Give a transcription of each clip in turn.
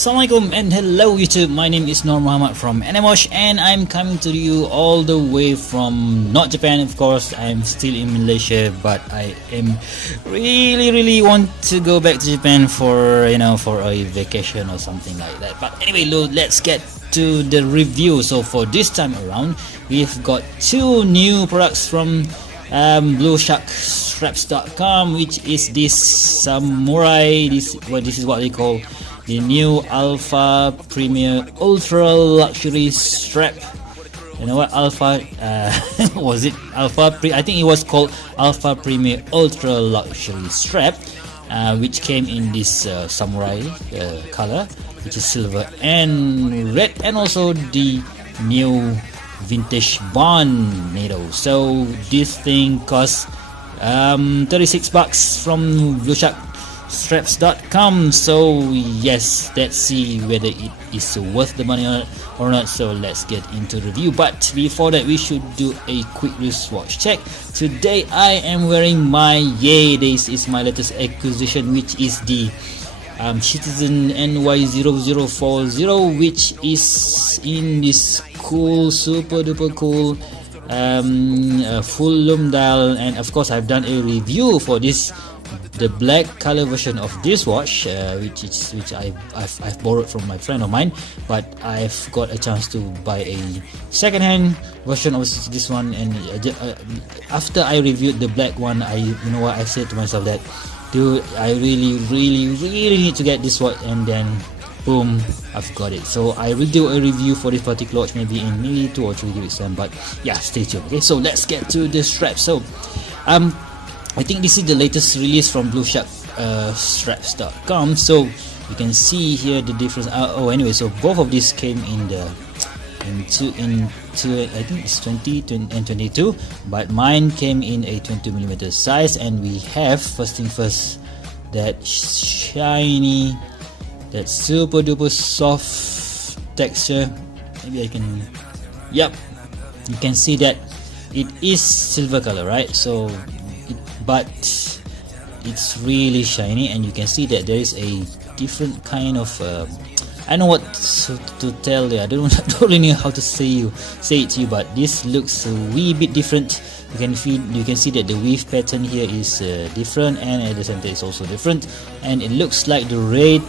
Assalamualaikum and hello YouTube, my name is Nur Muhammad from Animosh and I'm coming to you all the way from not Japan, of course. I'm still in Malaysia, but I am really want to go back to Japan for for a vacation or something like that. But anyway, let's get to the review. So for this time around, we've got two new products from BluShark straps.com, which is this samurai, this is what they call the new AlphaPremier Ultra Luxury strap. You know what, Alpha was it Alpha? I think it was called AlphaPremier Ultra Luxury strap, which came in this samurai color, which is silver and red, and also the new vintage bond needle. So this thing costs $36 from BluShark straps.com. So yes, let's see whether it is worth the money or not. So let's get into the review, but before that we should do a quick wristwatch check. Today I am wearing my this is my latest acquisition, which is the Citizen NY0040, which is in this cool, super duper cool full lume dial. And of course I've done a review for this, the black color version of this watch, which I've borrowed from my friend of mine, but I've got a chance to buy a second-hand version of this one. And after I reviewed the black one, I said to myself that, dude, I really need to get this watch, and then boom, I've got it. So I will do a review for this particular watch maybe in 2 or 3 weeks time, but yeah, stay tuned. Okay, so let's get to the strap. So I think this is the latest release from BluShark straps.com. So you can see here the difference. Anyway, so both of these came in I think it's 20 and 22, but mine came in a 22mm size. And we have, first thing first, that shiny, that super duper soft texture. Maybe I can, yep, you can see that it is silver color, right? So but it's really shiny, and you can see that there is a different kind of I don't know what to tell you. I don't really know how to say it to you, but this looks a wee bit different. You can see that the weave pattern here is different, and at the center is also different, and it looks like the red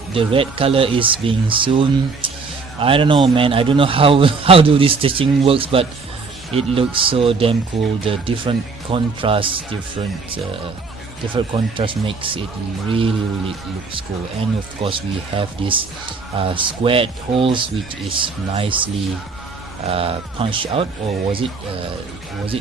color is being sewn. I don't know, man. I don't know how do this stitching works, but it looks so damn cool. The different contrast makes it really looks cool. And of course we have this squared holes, which is nicely punched out, or was it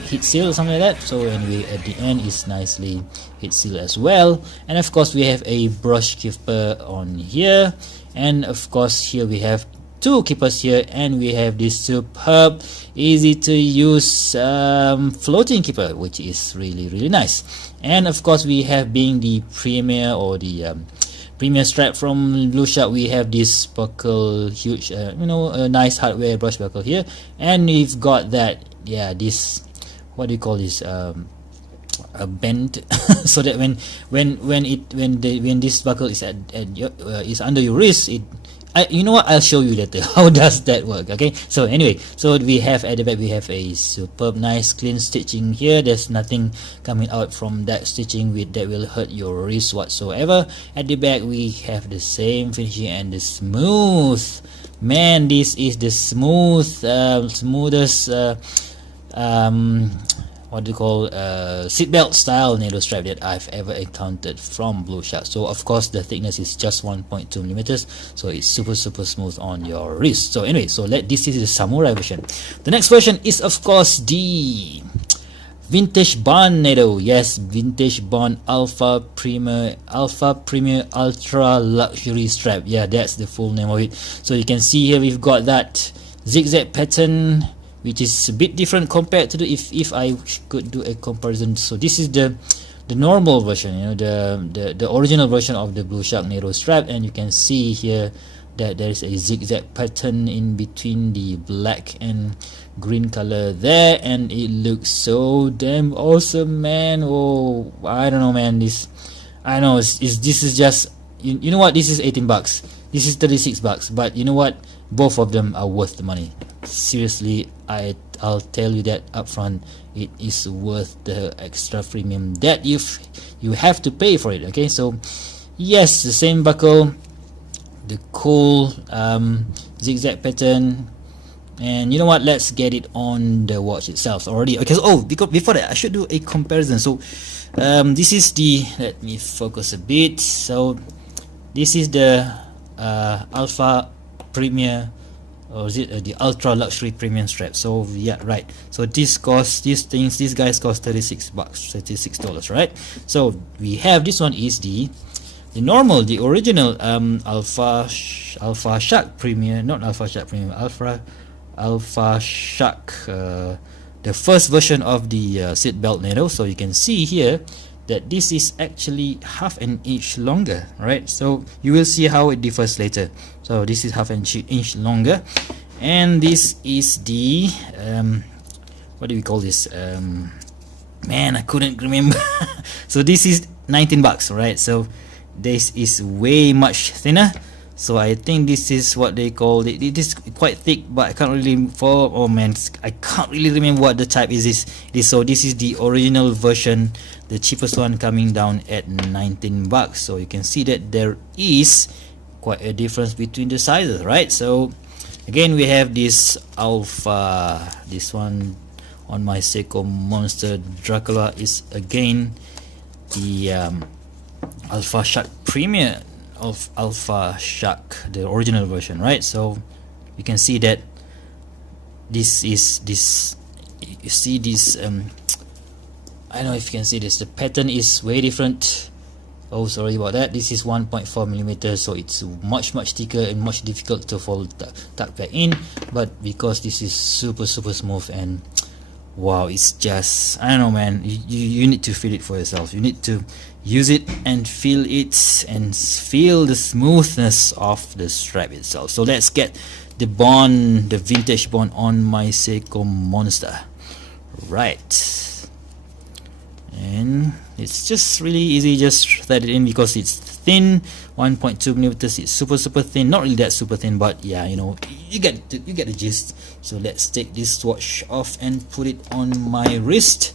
heat seal or something like that. So anyway, at the end is nicely heat seal as well. And of course we have a brush keeper on here, and of course here we have two keepers here, and we have this superb, easy to use floating keeper, which is really nice. And of course we have, being the Premier or the Premier strap from BluShark, we have this buckle, huge a nice hardware brush buckle here, and we've got that, this, what do you call this, a bend so that when this buckle is is under your wrist, you know what, I'll show you later how does that work. Okay, so anyway, so we have at the back, we have a superb nice clean stitching here. There's nothing coming out from that stitching that will hurt your wrist whatsoever. At the back we have the same finishing, and the smooth, man, this is the smoothest what do you call seatbelt style needle strap that I've ever encountered from BluShark. So of course the thickness is just 1.2mm, so it's super smooth on your wrist. So anyway, so this is the samurai version. The next version is of course the Vintage Bond NATO, yes, Vintage Bond AlphaPremier Ultra Luxury strap. Yeah, that's the full name of it. So you can see here we've got that zigzag pattern, which is a bit different compared to the if I could do a comparison. So this is the normal version, you know, the original version of the BluShark NATO strap, and you can see here that there is a zigzag pattern in between the black and green color there, and it looks so damn awesome, man. Oh, I don't know, man, this is just, you know what, this is 18 bucks, this is 36 bucks, but you know what, both of them are worth the money. Seriously, I'll tell you that upfront, it is worth the extra premium that you have to pay for it. Okay, so yes, the same buckle, the cool zigzag pattern, and you know what, let's get it on the watch itself already. Okay, so because before that I should do a comparison. So this is the, let me focus a bit. So this is the AlphaPremier, or is it the Ultra Luxury Premium strap. So yeah, right, so these guys cost 36 bucks, $36, right? So we have this one is the normal, the original AlphaShark Premier, not AlphaShark Premier, AlphaShark, the first version of the seat belt NATO. So you can see here that this is actually half an inch longer, right? So you will see how it differs later. So this is half an inch longer, and this is the what do we call this, man, I couldn't remember. So this is 19 bucks, right? So this is way much thinner. So I think this is what they call it. It is quite thick, but I can't really follow. Oh man, I can't really remember what the type is this. So this is the original version, the cheapest one, coming down at 19 bucks. So you can see that there is quite a difference between the sizes, right? So again, we have this Alpha, this one on my Seiko Monster Dracula is again the AlphaShark Premier of AlphaShark, the original version, right? So you can see that this is this, you see this, I don't know if you can see this, the pattern is way different. Oh, sorry about that. This is 1.4 millimeters, so it's much thicker and much difficult to fold, tuck back in. But because this is super smooth, and wow, it's just, I don't know, man, you need to feel it for yourself. You need to use it and feel it and feel the smoothness of the strap itself. So let's get the bond, the vintage bond on my Seiko Monster, right? And it's just really easy, just thread it in because it's thin, 1.2 millimeters. It's super thin, not really that super thin, but yeah, you know, you get the gist. So let's take this watch off and put it on my wrist,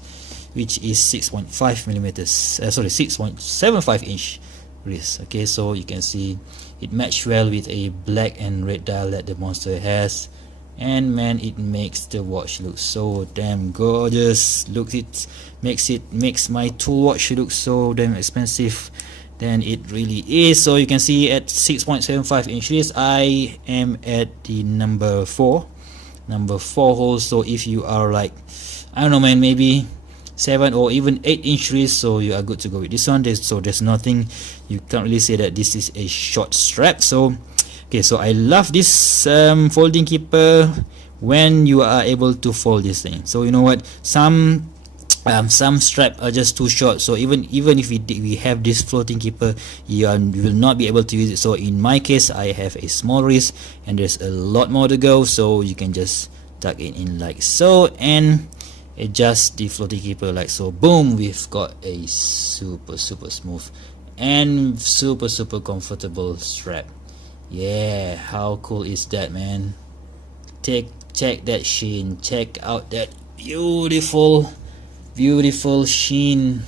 which is 6.5 millimeters, sorry, 6.75 inch wrist. Okay, so you can see it matched well with a black and red dial that the Monster has, and man, it makes the watch look so damn gorgeous. Look, it makes my tool watch look so damn expensive than it really is. So you can see at 6.75 inches, I am at the number 4 hole. So if you are like, I don't know, man, maybe 7 or even 8 inch wrist, so you are good to go with this one. There's nothing, you can't really say that this is a short strap. So okay, so I love this folding keeper when you are able to fold this thing. So you know what, some straps are just too short, so even if we have this floating keeper, you will not be able to use it. So in my case, I have a small wrist and there's a lot more to go, so you can just tuck it in like so and adjust the floating keeper like so. Boom, we've got a super smooth and super comfortable strap. Yeah, how cool is that, man? Check that sheen, check out that beautiful sheen,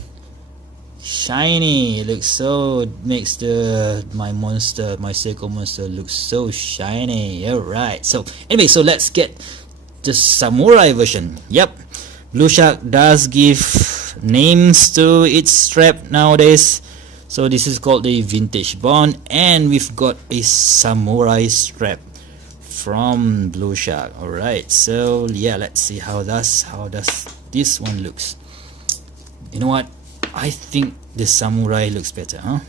shiny. It looks so, makes my Seiko Monster look so shiny. Alright, so anyway, so let's get the samurai version. Yep, BluShark does give names to its strap nowadays. So this is called the Vintage Bond, and we've got a samurai strap from BluShark. Alright, so yeah, let's see how does this one looks. you know what, I think the samurai looks better, huh?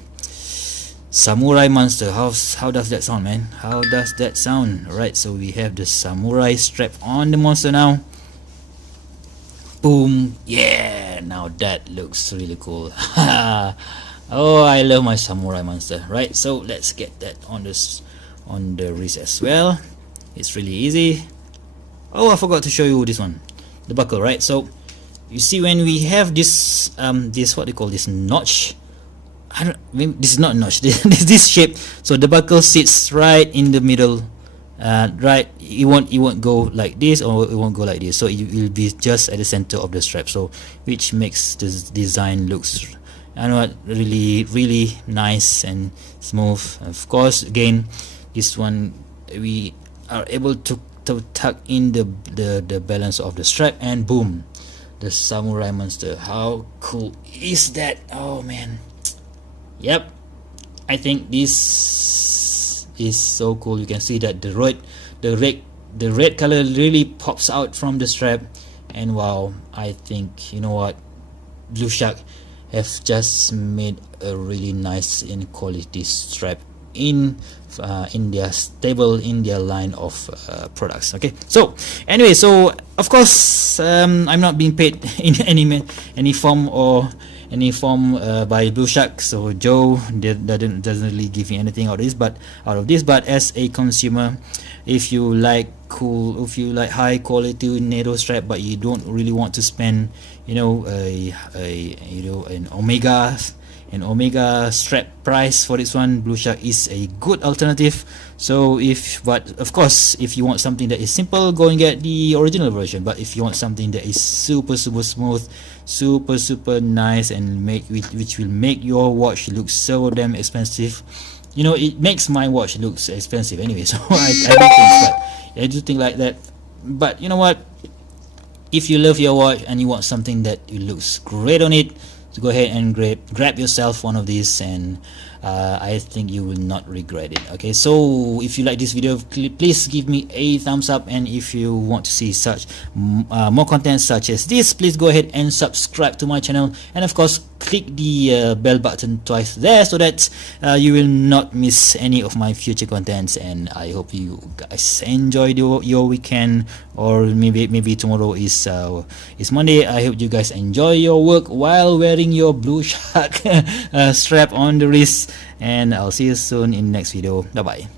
Samurai monster, how does that sound, man? How does that sound? Right, so we have the samurai strap on the monster now. Boom. Yeah, now that looks really cool. Oh, I love my samurai monster. Right, so let's get that on the wrist as well. It's really easy. Oh, I forgot to show you this one, the buckle. Right, so you see when we have this this, what they call this, notch, this is not notch, this shape, so the buckle sits right in the middle, right, it won't go like this, or it won't go like this, so it will be just at the center of the strap, so which makes this design looks, I know, really nice and smooth. Of course, again, this one we are able to tuck in the balance of the strap, and boom, the samurai monster. How cool is that? Oh man, yep, I think this is so cool. You can see that the red color really pops out from the strap, and wow, I think, you know what, BluShark have just made a really nice and quality strap in their stable, in their line of products. Okay, so anyway, so of course I'm not being paid in any form by BluShark, so Joe doesn't really give me anything out of this, but as a consumer, if you like high quality NATO strap, but you don't really want to spend, you know, an Omega strap price for this one, BluShark is a good alternative. So but of course, if you want something that is simple, go and get the original version. But if you want something that is super smooth, super nice, and which will make your watch look so damn expensive, you know, it makes my watch looks expensive anyway, so I do think like that. But you know what, if you love your watch and you want something that looks great on it, so go ahead and grab yourself one of these, and I think you will not regret it. Okay, so if you like this video, please give me a thumbs up, and if you want to see such more content such as this, please go ahead and subscribe to my channel, and of course click the bell button twice there, so that you will not miss any of my future contents. And I hope you guys enjoyed your weekend, or maybe tomorrow is Monday. I hope you guys enjoy your work while wearing your BluShark strap on the wrist, and I'll see you soon in the next video. Bye bye.